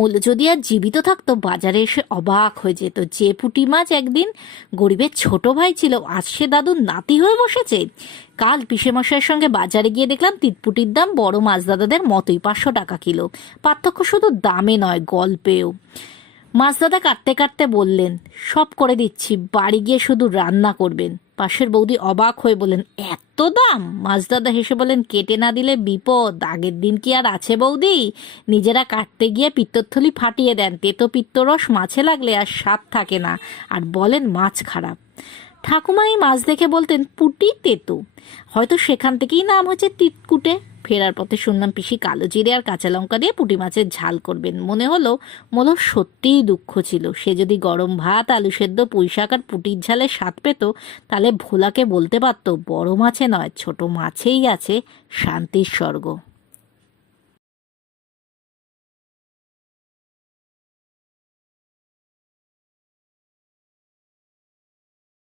মূল যদি আর জীবিত থাকতো বাজারে এসে অবাক হয়ে যেত যে পুঁটি মাছ একদিন গরিবের ছোট ভাই ছিল, আজ সে দাদুর নাতি হয়ে বসেছে। কাল পিসেমশাইয়ের সঙ্গে বাজারে গিয়ে দেখলাম তিতপুটির দাম বড় মাছ দাদাদের মতোই 500 টাকা কিলো। পার্থক্য শুধু দামে নয়, গল্পেও। মাছ দাদা কাটতে কাটতে বললেন, সব করে দিচ্ছি, বাড়ি গিয়ে শুধু রান্না করবেন। পাশের বৌদি অবাক হয়ে বললেন, এত দাম? মাছ দাদা হেসে বলেন, কেটে না দিলে বিপদ, আগের দিন কি আর আছে বৌদি? নিজেরা কাটতে গিয়ে পিত্তথলি ফাটিয়ে দেন, তেতো পিত্তরস মাছে লাগলে আর স্বাদ থাকে না, আর বলেন মাছ খারাপ। ঠাকুমা এই মাছ দেখে বলতেন, পুটি তেতো। হয়তো সেখান থেকেই নাম হচ্ছে তিতকুটে। ফেরার পথে শুনলাম পিসি কালো জিরে আর কাঁচা লঙ্কা দিয়ে পুঁটি মাছের ঝাল করবেন। মনে হলো সত্যিই দুঃখ ছিল। সে যদি গরম ভাত, আলু সেদ্ধ, পুঁই শাক আর পুঁটির ঝালের স্বাদ পেত, তাহলে ভোলাকে বলতে পারতো, বড় মাছে নয়, ছোট মাছেই আছে শান্তির স্বর্গ।